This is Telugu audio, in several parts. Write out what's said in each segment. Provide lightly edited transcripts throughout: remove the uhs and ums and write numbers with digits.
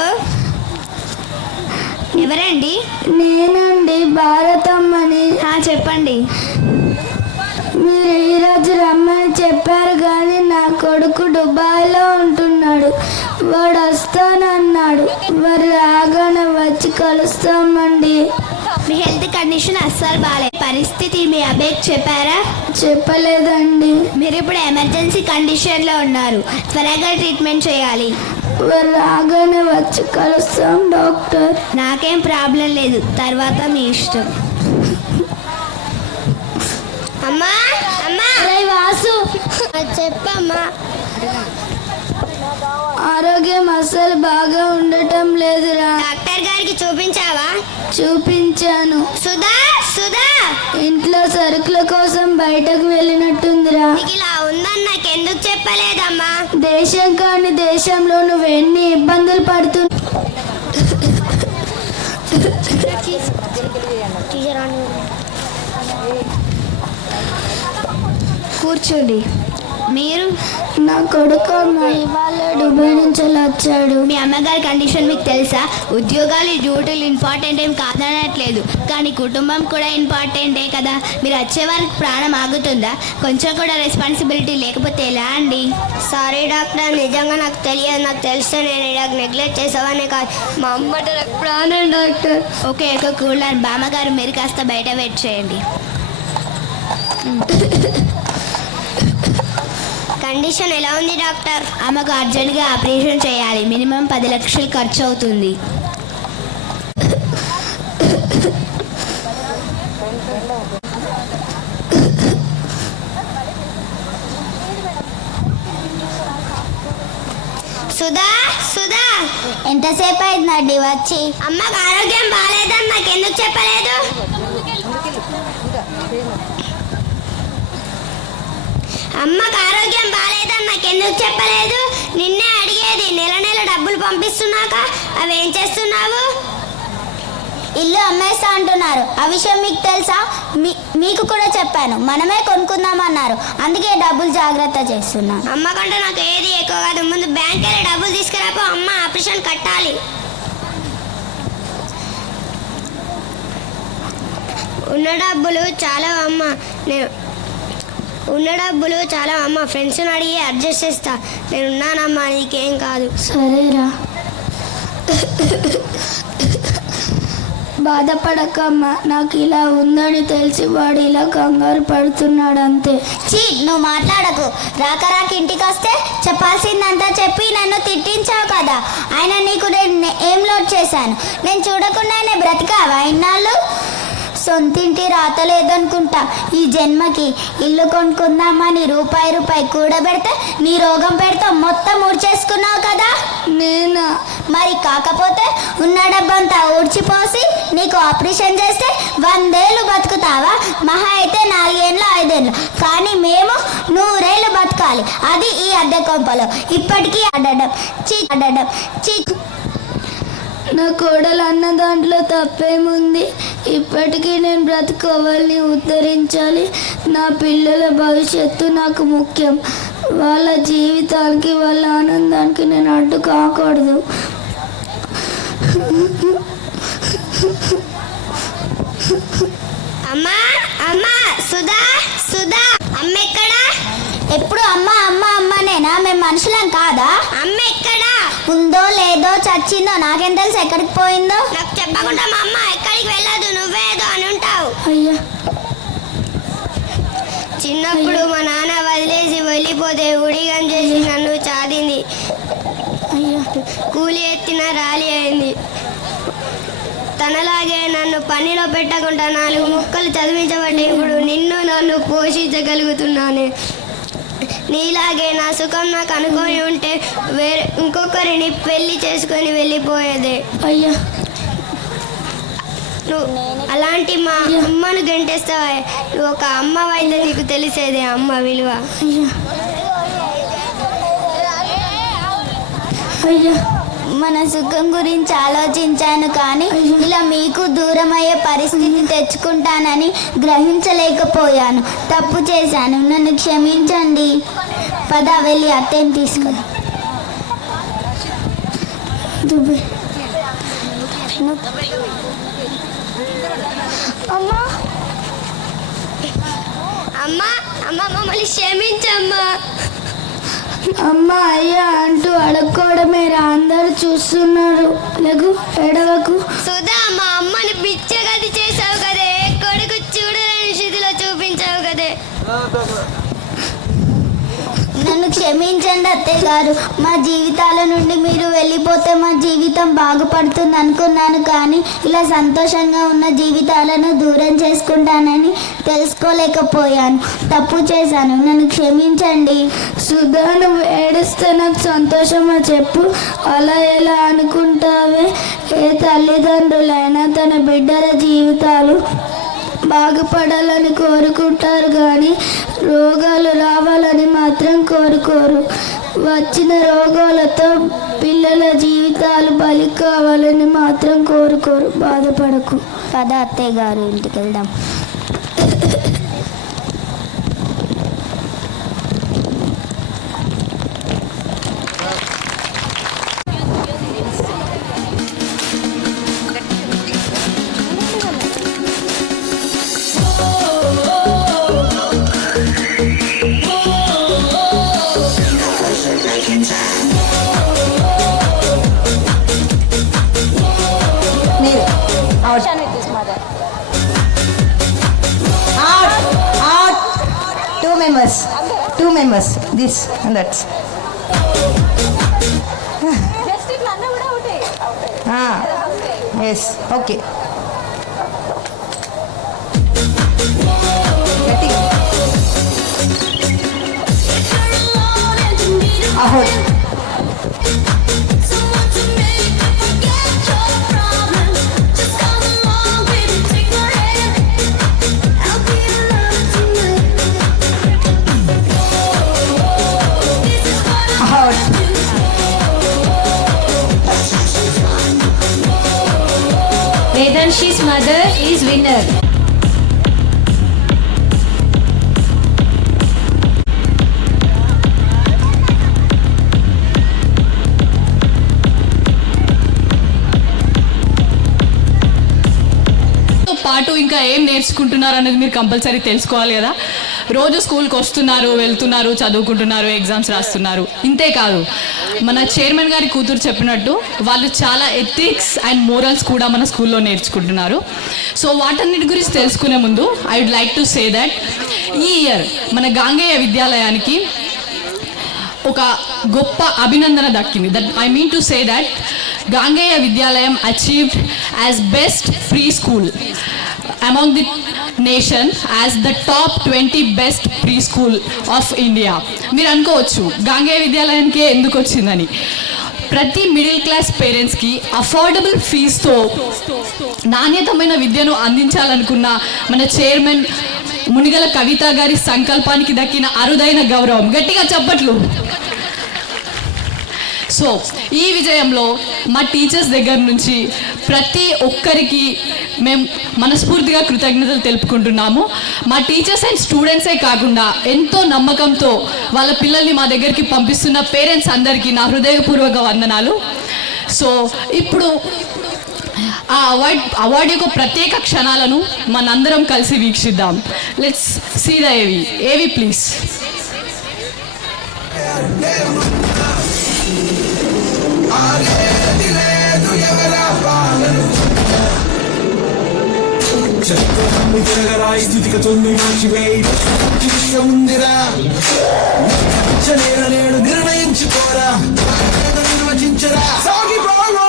హలో, ఎవరండి? నేనండి, భారతమ్మని. చెప్పండి. మీరు ఈరోజు రమ్మని చెప్పారు కానీ నా కొడుకు దుబాయ్లో ఉంటున్నాడు. వాడు వస్తానన్నాడు. వారు రాగానే వచ్చి కలుస్తామండి. మీ హెల్త్ కండిషన్ అస్సలు బాగాలేదు. పరిస్థితి మీ అబ్బాయికి చెప్పారా? చెప్పలేదండి. మీరు ఇప్పుడు ఎమర్జెన్సీ కండిషన్లో ఉన్నారు. త్వరగా ట్రీట్మెంట్ చేయాలి. వారు రాగానే వచ్చి కలుస్తాం డాక్టర్. నాకేం ప్రాబ్లం లేదు, తర్వాత మీ ఇష్టం. అమ్మా అమ్మా, వాసు చెప్పమ్మా. ఆరోగ్యం అస్సలు బాగా ఉండటం లేదురా. డాక్టర్ గారికి చూపించావా? చూపించాను. సుధా సుధా, ఇంట్లో సరుకుల కోసం బయటకు వెళ్ళినట్టుందిరా. ఇలా ఉందని నాకెందుకు చెప్పలేదమ్మా? దేశం కాని దేశంలో నువ్వు ఎన్ని ఇబ్బందులు పడుతు కూర్చోండి. మీరు? నా కొడుకు ఇవాళ దుబాయ్ నుంచి వచ్చాడు. మీ అమ్మగారి కండిషన్ మీకు తెలుసా? ఉద్యోగాలు డ్యూటీలు ఇంపార్టెంట్ ఏం కాదనట్లేదు, కానీ కుటుంబం కూడా ఇంపార్టెంటే కదా. మీరు వచ్చే వారికి ప్రాణం ఆగుతుందా? కొంచెం కూడా రెస్పాన్సిబిలిటీ లేకపోతే ఎలా అండి? సారీ డాక్టర్, నిజంగా నాకు తెలియదు. నాకు తెలిస్తే నేను ఇలా నెగ్లెక్ట్ చేసేవాడిని కాదు. మా అమ్మ నాకు ప్రాణం డాక్టర్. ఓకే, ఒక కూలర్. బామ్మగారు మీరు కాస్త బయట వెయిట్ చేయండి. కండిషన్ ఎలా ఉంది డాక్టర్? ఆమెకు అర్జెంట్గా ఆపరేషన్ చేయాలి. మినిమం 10 లక్షలు ఖర్చు అవుతుంది. సుధా సుధా, ఎంతసేపు అయిందండి వచ్చి? అమ్మకు ఆరోగ్యం బాగాలేదని నాకు ఎందుకు చెప్పలేదు? అమ్మకు ఆరోగ్యం బాగాలేదని నాకు ఎందుకు చెప్పలేదు? నిన్నే అడిగేది. నెల నెల డబ్బులు పంపిస్తున్నాక అవేం చేస్తున్నావు? ఇల్లు అమ్మేస్తా అంటున్నారు. ఆ విషయం మీకు తెలుసా? మీకు కూడా చెప్పాను, మనమే కొనుక్కుందామన్నారు. అందుకే డబ్బులు జాగ్రత్త చేస్తున్నాను. అమ్మ కంటే నాకు ఏది ఎక్కువ కాదు. ముందు బ్యాంక్ వెళ్ళి డబ్బులు తీసుకురాపో. అమ్మ ఆపరేషన్ కట్టాలి. ఉన్న డబ్బులు చాలా అమ్మ. ఫ్రెండ్స్ని అడిగి అడ్జస్ట్ చేస్తా. నేనున్నానమ్మా, నీకేం కాదు. సరేరా, బాధపడకమ్మా. నాకు ఇలా ఉందని తెలిసి వాడు ఇలా కంగారు పడుతున్నాడు అంతే. నువ్వు మాట్లాడకు. రాక ఇంటికి వస్తే చెప్పాల్సిందంతా చెప్పి నన్ను తిట్టించావు కదా. ఆయన నీకు నేను ఏం లోడ్ చేశాను? నేను చూడకుండానే బ్రతికావా ఇన్నాళ్ళు? సొంతింటి రాతలేదనుకుంటా ఈ జన్మకి. ఇల్లు కొనుక్కుందామని రూపాయి కూడబెడితే నీ రోగం పెడితే మొత్తం ఊడ్చేసుకున్నావు కదా. నేనా? మరి కాకపోతే ఉన్న డబ్బంతా ఊడ్చిపోసి నీకు ఆపరేషన్ చేస్తే 100 ఏళ్ళు బతుకుతావా? మహా అయితే 4 ఏళ్ళు 5 ఏళ్ళు. కానీ మేము 100 ఏళ్ళు బతకాలి. అది ఈ అద్దె కొంపలో. ఇప్పటికీ అడడం చీ. నా కోడలు అన్న దాంట్లో తప్పేముంది? ఇప్పటికీ నేను బ్రతుకోవాలని ఉద్ధరించాలి. నా పిల్లల భవిష్యత్తు నాకు ముఖ్యం. వాళ్ళ జీవితానికి, వాళ్ళ ఆనందానికి నేను అడ్డు కాకూడదు. అమ్మా అమ్మా, సుధా సుధా, అమ్మ ఎక్కడా? ఎప్పుడు అమ్మ అమ్మనేనా? మేము మనుషులం కాదా? అమ్మ ఎక్కడా? ఉందో లేదో చచ్చిందో నాకేం తెలుసు ఎక్కడికి పోయిందో. నాకు చెప్పకుండా మా అమ్మ ఎక్కడికి వెళ్ళదు, నువ్వేదో అని ఉంటావు. అయ్యా, చిన్నప్పుడు మా నాన్న వదిలేసి వెళ్ళిపోతే ఉడిగం చేసి నన్ను చాదింది. అయ్యా, కూలి ఎత్తిన రాలి అయింది. తనలాగే నన్ను పనిలో పెట్టకుండా 4 ముక్కలు చదివించబట్టి ఇప్పుడు నిన్ను నన్ను పోషించగలుగుతున్నాను. నీలాగే నా సుఖం నాకు అనుకొని ఉంటే వేరే ఇంకొకరిని పెళ్లి చేసుకొని వెళ్ళిపోయేదే. అయ్యా, నువ్వు అలాంటి మా అమ్మను గంటేస్తావా? నువ్వు ఒక అమ్మ అయితే నీకు తెలిసేదే అమ్మ విలువ. అయ్యా, మన సుఖం గురించి ఆలోచించాను కానీ ఇలా మీకు దూరం అయ్యే పరిస్థితి తెచ్చుకుంటానని గ్రహించలేకపోయాను. తప్పు చేశాను, నన్ను క్షమించండి. పద వెళ్ళి అత్తని తీసుకురా. అమ్మా అమ్మ అమ్మ మమ్మల్ని క్షమించమ్మా. అమ్మ అయ్యా అంటూ అడుక్కోవడమేరా, అందరూ చూస్తున్నారు. లేకు ఎడవకు. సుధా మా అమ్మని పిచ్చగది చేసావు కదే, కొడుకు చూడలేని స్థితిలో చూపించావు కదే. నన్ను క్షమించండి అత్తయ్య గారు. మా జీవితాల నుండి మీరు వెళ్ళిపోతే మా జీవితం బాగుపడుతుంది అనుకున్నాను, కానీ ఇలా సంతోషంగా ఉన్న జీవితాలను దూరం చేసుకుంటానని తెలుసుకోలేకపోయాను. తప్పు చేశాను, నన్ను క్షమించండి. సుధా, నువ్వు ఏడిస్తే నాకు సంతోషమా చెప్పు? అలా ఎలా అనుకుంటావే? ఏ తల్లిదండ్రులైనా తన బిడ్డల జీవితాలు బాగుపడాలని కోరుకుంటారు, కానీ రోగాలు రావాలని మాత్రం కోరుకోరు. వచ్చిన రోగాలతో పిల్లల జీవితాలు బలి కావాలని మాత్రం కోరుకోరు. బాధపడకు. పద అత్తయ్య గారు, ఇంటికి వెళ్దాం. Two members, this and that. Yes, okay. Ahoj. Vedanshi's mother is winner. పాటు ఇంకా ఏం నేర్చుకుంటున్నారు అనేది మీరు కంపల్సరీ తెలుసుకోవాలి కదా. రోజు స్కూల్కి వస్తున్నారు, వెళ్తున్నారు, చదువుకుంటున్నారు, ఎగ్జామ్స్ రాస్తున్నారు. ఇంతే కాదు, మన చైర్మన్ గారి కూతురు చెప్పినట్టు వాళ్ళు చాలా ఎథిక్స్ అండ్ మోరల్స్ కూడా మన స్కూల్లో నేర్చుకుంటున్నారు. సో వాటన్నిటి గురించి తెలుసుకునే ముందు I would like to say that ఈ ఇయర్ మన గాంగేయ విద్యాలయానికి ఒక గొప్ప అభినందన దక్కింది. That I mean to say that Gangeya Vidyalayam achieved as best pre school among the nation as the top 20 best preschool of India. మీరు అనుకోవచ్చు గాంగేయ విద్యాలయానికి ఎందుకు వచ్చిందని. ప్రతి మిడిల్ క్లాస్ పేరెంట్స్కి అఫోర్డబుల్ ఫీజుతో నాణ్యతమైన విద్యను అందించాలనుకున్న మన చైర్మన్ మునిగల కవిత గారి సంకల్పానికి దక్కిన అరుదైన గౌరవం. గట్టిగా చప్పట్లు. సో ఈ విజయంలో మా టీచర్స్ దగ్గర నుంచి ప్రతి ఒక్కరికి మేము మనస్ఫూర్తిగా కృతజ్ఞతలు తెలుపుకుంటున్నాము. మా టీచర్స్ అండ్ స్టూడెంట్సే కాకుండా ఎంతో నమ్మకంతో వాళ్ళ పిల్లల్ని మా దగ్గరికి పంపిస్తున్న పేరెంట్స్ అందరికీ నా హృదయపూర్వక వందనాలు. సో ఇప్పుడు ఆ అవార్డు యొక్క ప్రత్యేక క్షణాలను మనందరం కలిసి వీక్షిద్దాం. లెట్స్ సీ ద ఏవి ప్లీజ్. నిర్ణయించుకోరా, నిర్వచించరా, సాగిపోవు.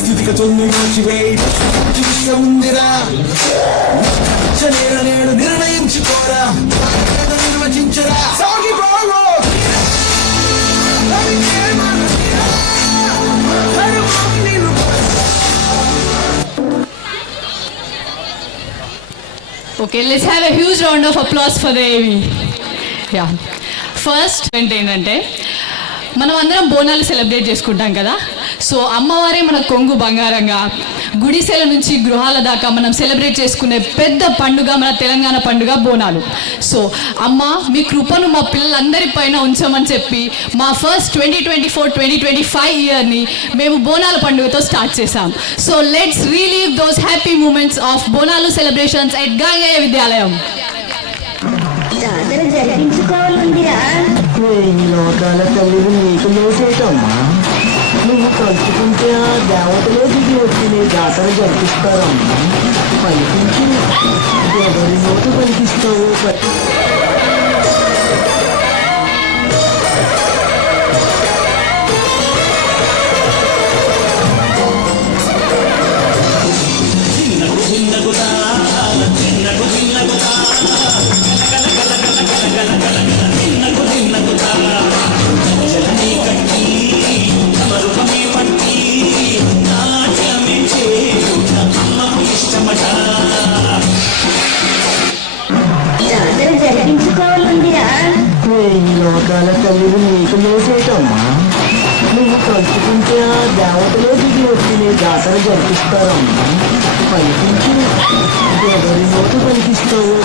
స్థితిగతుల్ని మార్చివేయి ఉందిరా, నేడు నిర్ణయించుకోరా, నిర్వచించరా, సాగిపోవు. Okay, let's have a huge round of applause for the AV. Yeah. First ఏంటంటే మనం అందరం బోనాలు సెలబ్రేట్ చేసుకుంటాం కదా. సో అమ్మవారే మన కొంగు బంగారంగా, గుడిసెల నుంచి గృహాల దాకా మనం సెలబ్రేట్ చేసుకునే పెద్ద పండుగ మన తెలంగాణ పండుగ బోనాలు. సో అమ్మ మీ కృపను మా పిల్లలందరి పైన ఉంచమని చెప్పి మా ఫస్ట్ 2024-2025 ఇయర్ని మేము బోనాల పండుగతో స్టార్ట్ చేసాం. So let's relive those happy moments of Bonalu celebrations at Gangeya Vidyalayam. జాతర జరిపించుకోవాలందిరా. ఈ లోకాల తల్లిని నీకు లేచేటమ్మా. నువ్వు తలుచుకుంటే ఆ దేవతలే దిగి వచ్చి నీ జాతర జరిపిస్తారమ్మా. పలికించి ఎవరి నోటు పలికిస్తావో జాతర జరిపించుకోవాలందిరా. ఈ లోకాల తల్లిని నీకు లేచేటమ్మా. నువ్వు తలుచుకుంటే ఆ దేవతలే దిగి వచ్చి నీ జాతర జరిపిస్తారమ్మా. పలికించి ఎవరి నోటు పలికిస్తావో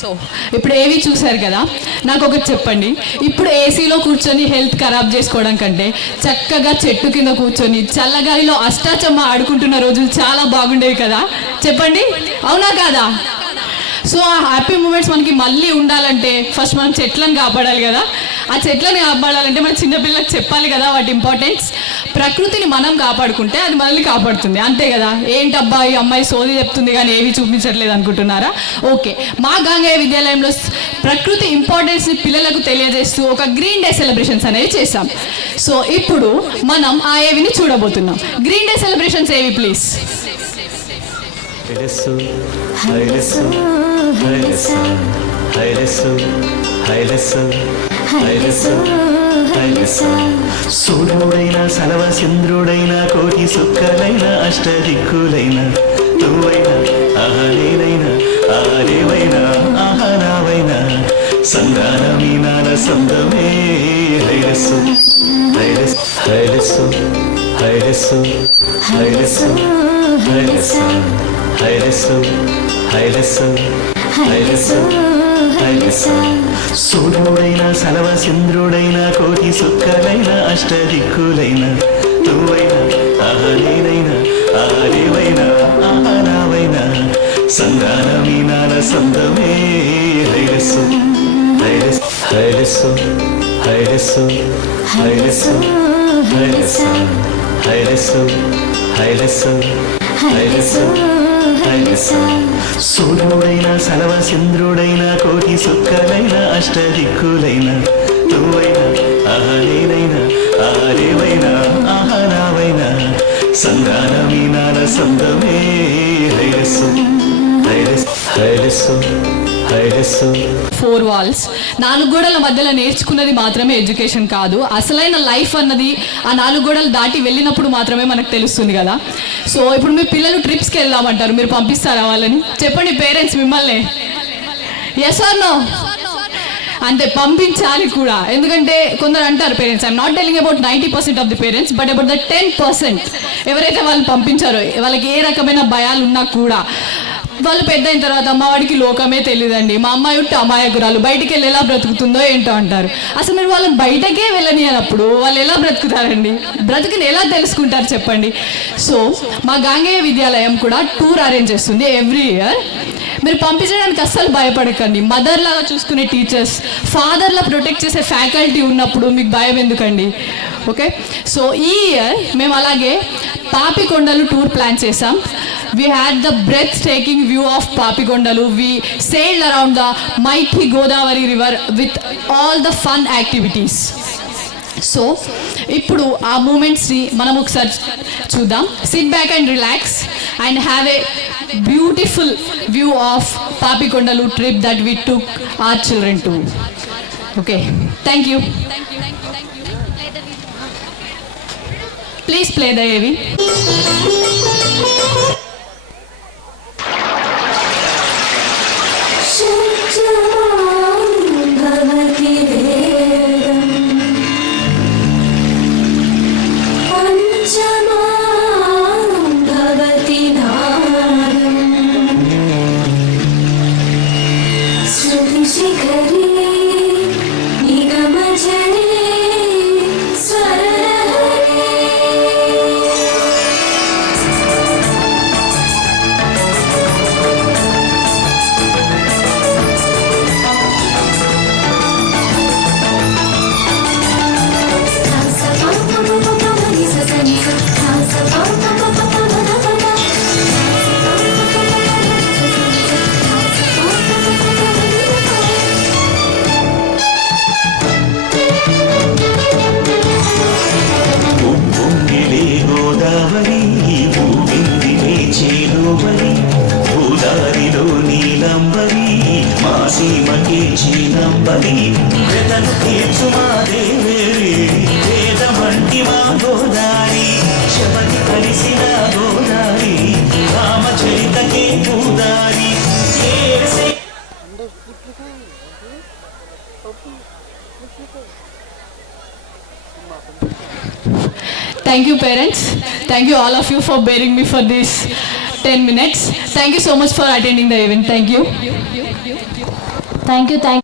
సో ఇప్పుడు ఏవి చూశారు కదా, నాకు ఒకటి చెప్పండి. ఇప్పుడు ఏసీలో కూర్చొని హెల్త్ ఖరాబ్ చేసుకోవడం కంటే చక్కగా చెట్టు కింద కూర్చొని చల్లగాలిలో అష్టాచమ్మ ఆడుకుంటున్న రోజులు చాలా బాగుండేవి కదా, చెప్పండి అవునా కాదా? సో ఆ హ్యాపీ మూమెంట్స్ మనకి మళ్ళీ ఉండాలంటే ఫస్ట్ మనం చెట్లను కాపాడాలి కదా. ఆ చెట్లను కాపాడాలంటే మన చిన్నపిల్లలకు చెప్పాలి కదా వాటి ఇంపార్టెన్స్. ప్రకృతిని మనం కాపాడుకుంటే అది మనల్ని కాపాడుతుంది, అంతే కదా. ఏంటబ్బా ఈ అమ్మాయి సోది చెప్తుంది కానీ ఏవి చూపించట్లేదు అనుకుంటున్నారా? ఓకే, మా గాంగేయ విద్యాలయంలో ప్రకృతి ఇంపార్టెన్స్ని పిల్లలకు తెలియజేస్తూ ఒక గ్రీన్ డే సెలబ్రేషన్స్ అనేవి చేస్తాం. సో ఇప్పుడు మనం ఆ ఏవిని చూడబోతున్నాం. గ్రీన్ డే సెలబ్రేషన్స్ ఏవి ప్లీజ్? హైలెస్సు హైలెస్సు హైలెస్సు హైలెస్సు హైలెస్సు హైలెస్సు హైలెస్సు. సూర్యుడైన సలవ చంద్రుడైన కోటి సుక్కలైన అష్టదిక్కులైన నువ్వైనా ఆహనేనైనా ఆరేవైనా ఆహనావైనా సంధాన మీనాల సందమే హైలెస్సు హైలెస్సు హైలెస్సు హైలెస్సు హైలెస్సు హైలెస్సు హైలెస్సు హైలెస్సు హైలెస్సు హైలెస్సు. సూర్యుడైన సలవ చంద్రుడైన కోటి సుక్కలైన అష్టదిక్కులైన నువ్వైనా ఆహనేనైనా ఆరేవైనా ఆహనావైనా సంధాన మీనాల సందమే హైలెస్సు హైలెస్సు హైలెస్సు హైలెస్సు హైలెస్సు హైలెస్సు హైలెస్సు హైలెస్సు హైలెస్సు హైలెస్సు. సూర్యుడైన సలవ చంద్రుడైన కోటి సుక్కలైన అష్టదిక్కులైన నువ్వైనా ఆహనేనైనా ఆరేవైనా ఆహనావైనా సంధాన మీనాల సందమే హైలెస్సు హైలెస్సు హైలెస్సు హైలెస్సు. 4 walls, 4 గోడల మధ్యలో నేర్చుకున్నది మాత్రమే ఎడ్యుకేషన్ కాదు. అసలైన లైఫ్ అన్నది ఆ 4 గోడలు దాటి వెళ్ళినప్పుడు మాత్రమే మనకు తెలుస్తుంది కదా. సో ఇప్పుడు మీ పిల్లలు ట్రిప్స్కి వెళ్దామంటారు, మీరు పంపిస్తారా వాళ్ళని? చెప్పండి పేరెంట్స్ మిమ్మల్ని. Yes or no? అంతే, పంపించాలి కూడా. ఎందుకంటే కొందరు అంటారు parents, I'm not telling about 90% of the parents, but about the 10% ఎవరైతే వాళ్ళు పంపించారో, వాళ్ళకి ఏ రకమైన భయాలు ఉన్నా కూడా వాళ్ళు పెద్ద అయిన తర్వాత అమ్మవాడికి లోకమే తెలియదండి, మా అమ్మాయి ఉంటే అమాయకురాలు, బయటికి వెళ్ళి ఎలా బ్రతుకుతుందో ఏంటో అంటారు. అసలు మీరు వాళ్ళని బయటకే వెళ్ళనియనప్పుడు వాళ్ళు ఎలా బ్రతుకుతారండి? బ్రతుకుని ఎలా తెలుసుకుంటారు చెప్పండి? సో మా గాంగేయ విద్యాలయం కూడా టూర్ అరేంజ్ చేస్తుంది ఎవ్రీ ఇయర్. మీరు పంపించడానికి అస్సలు భయపడకండి. మదర్ లాగా చూసుకునే టీచర్స్, ఫాదర్లా ప్రొటెక్ట్ చేసే ఫ్యాకల్టీ ఉన్నప్పుడు మీకు భయం ఎందుకండి? ఓకే, సో ఈ ఇయర్ మేము అలాగే పాపికొండలు టూర్ ప్లాన్ చేసాం. We had the breathtaking view of Papikondalu. We sailed around the mighty Godavari river with all the fun activities. So ఇప్పుడు ఆ మూమెంట్స్ని మనం ఒకసారి చూద్దాం. Sit back and relax and have a beautiful view of Papikondalu trip that we took our children to. Okay, thank you. Please play the AV. గోదారిలో నీలంబరి మాసీమకి చీనంబరి వెతను తీర్చు మా దేవేరి వేదమంటి మా గోదారి శబరి కలిసిన Godari రామచరితకే Godari. Thank you, parents. Thank you all of you for bearing me for this 10 minutes. Thank you so much for attending the event. Thank you. Thank you.